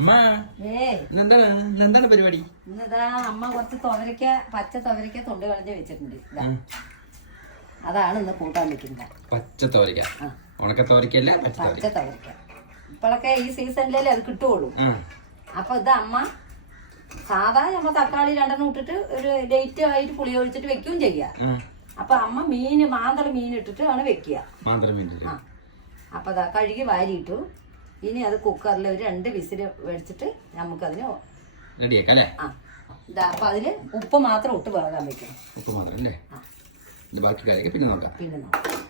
അമ്മ എന്താണ് പരിപാടി? ഇന്നിതാ അമ്മ കുറച്ച് തുവരക്ക, പച്ച തുവരക്ക തൊണ്ട് കളഞ്ഞ് വെച്ചിട്ടുണ്ട്. അതാണ് ഇന്ന് കൂട്ടാൻ വെക്കുന്നത്. പച്ച തോരക്ക, ഉണക്ക തോരക്കല്ല, പച്ച തുവരക്ക. ഇപ്പോഴൊക്കെ ഈ സീസണിലല്ലേ അത് കിട്ടുള്ളൂ. അപ്പൊ ഇത് അമ്മ സാധാ നമ്മ തക്കാളി 2 ഇട്ടിട്ട് ഒരു ലൈറ്റ് ആയിട്ട് പുളി ഒഴിച്ചിട്ട് വെക്കുകയും ചെയ്യാം. അപ്പൊ അമ്മ മാന്തള മീൻ ഇട്ടിട്ട് ആണ് വെക്കുക. അപ്പൊ അതാ കഴുകി വാരിയിട്ടു. ഇനി അത് കുക്കറിൽ ഒരു 2 വിസിൽ വെച്ചിട്ട് നമുക്കതിന് റെഡിയാക്കാം അല്ലേ? അപ്പൊ അതിന് ഉപ്പ് മാത്രം ഇട്ട് വേകാൻ വെക്കണം. ഉപ്പ് മാത്രം അല്ലേ? ബാക്കി കാര്യമൊക്കെ പിന്നെ നോക്കാം. പിന്നെ നോക്കാം.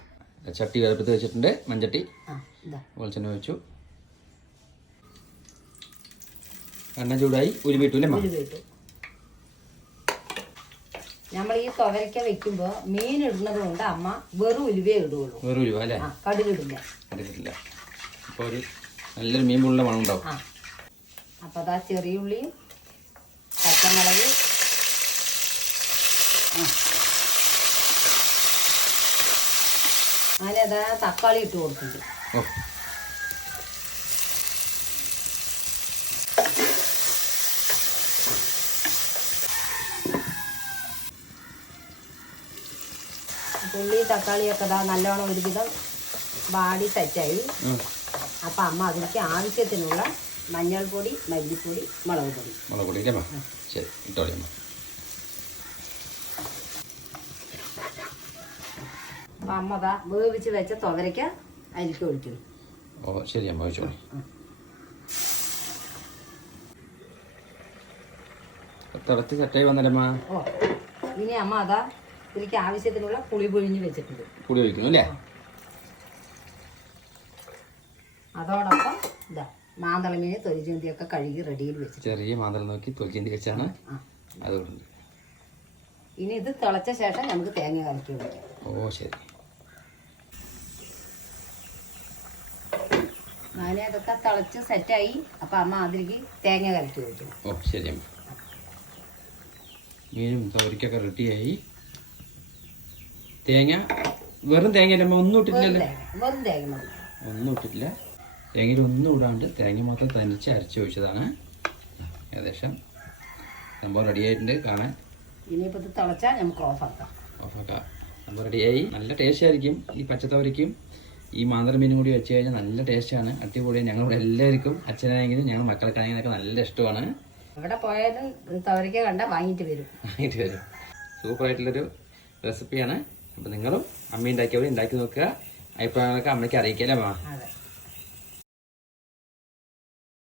ചട്ടി വേർപ്പത്ത് വെച്ചിട്ടുണ്ട്. മൺചട്ടി വെളിച്ചെണ്ണ വെച്ചു. എണ്ണ ചൂടായി. ഉലുവിട്ടു അല്ലേ? ഉലുവിട്ടു. നമ്മൾ ഈ തുവരക്ക വെക്കുമ്പോ മീൻ ഇടുന്നത് കൊണ്ട് അമ്മ വെറും ഉലുവേ ഇടുള്ളൂ. വെറും ഉലുവ അല്ലേ? കടുകിടില്ല. കടുകിടില്ല. അപ്പൊ ഒരു നല്ലൊരു മീൻ പുള്ള മണം ഉണ്ടാവും. അപ്പൊ അതാ ചെറിയുള്ളിയും പച്ചമുളക്, അങ്ങനെ അതാ തക്കാളി ഇട്ട് കൊടുക്കുന്നുണ്ട്. ഉള്ളി തക്കാളിയൊക്കെ ഇതാ നല്ലോണം ഒരുവിധം വാടി സെറ്റായി. അപ്പം അമ്മ അതിലേക്ക് ആവശ്യത്തിനുള്ള മഞ്ഞൾപ്പൊടി, മല്ലിപ്പൊടി, മുളക് പൊടി. അപ്പം അമ്മ അതാ വേവിച്ച് വെച്ച തുവരയ്ക്ക അരിക്ക് ഒഴിക്കുന്നു. ഇനി അമ്മ അതാ ഇതിലേക്ക് ആവശ്യത്തിനുള്ള പുളി പൊഴിഞ്ഞ് വെച്ചിട്ടുണ്ട്. പുളി ഒഴിക്കുന്നു അല്ലേ? അതോടൊപ്പം ഇതാ മാന്തള മീൻ തൊലിചേന്തിയൊക്കെ കഴുകി റെഡിയിൽ വെച്ചു. ചെറിയ മാന്തളം നോക്കി തൊലിചേന്തി വെച്ചാണ്. അതുകൊണ്ട് ഇനി ഇത് തിളച്ച ശേഷം നമുക്ക് തേങ്ങ കലക്കി ഒഴിക്കാം. ശരി. അങ്ങനെ അതൊക്കെ തിളച്ച് സെറ്റായി. അപ്പം അമ്മ അതിലേക്ക് തേങ്ങ കലക്കി ഒഴിക്കും. ശരി അമ്മ. മീനും തൊലിക്കൊക്കെ റെഡിയായി. തേങ്ങ വെറും തേങ്ങ ഒന്നും ഇട്ടിട്ടില്ലല്ലേ? വെറും തേങ്ങ ഒന്നും ഇട്ടിട്ടില്ല. തേങ്ങയിൽ ഒന്നും ഇടാണ്ട് തേങ്ങ മാത്രം തനിച്ച് അരച്ച് ഒഴിച്ചതാണ്. ഏകദേശം സംഭവം റെഡിയായിട്ടുണ്ട് കാണാൻ. ഇനിയിപ്പോൾ ഇത് തിളച്ചാൽ നമുക്ക് ഓഫാക്കാം. സംഭവം റെഡിയായി. നല്ല ടേസ്റ്റ് ആയിരിക്കും. ഈ പച്ചത്തവരയ്ക്കും ഈ മാന്തള മീനും കൂടി വെച്ച് കഴിഞ്ഞാൽ നല്ല ടേസ്റ്റാണ്. അടിപൊളിയാണ്. ഞങ്ങളിവിടെ എല്ലാവർക്കും, അച്ഛനായെങ്കിലും ഞങ്ങൾ മക്കൾക്കാണെങ്കിലൊക്കെ നല്ല ഇഷ്ടമാണ്. എവിടെ പോയാലും തവരയ്ക്ക കണ്ടാൽ വാങ്ങിയിട്ട് വരും. സൂപ്പറായിട്ടുള്ളൊരു റെസിപ്പിയാണ്. അപ്പം നിങ്ങളും അമ്മ ഉണ്ടാക്കിയവരെ ഉണ്ടാക്കി നോക്കുക. അഭിപ്രായങ്ങളൊക്കെ അമ്മയ്ക്ക് അറിയിക്കല്ലേ? അതെ.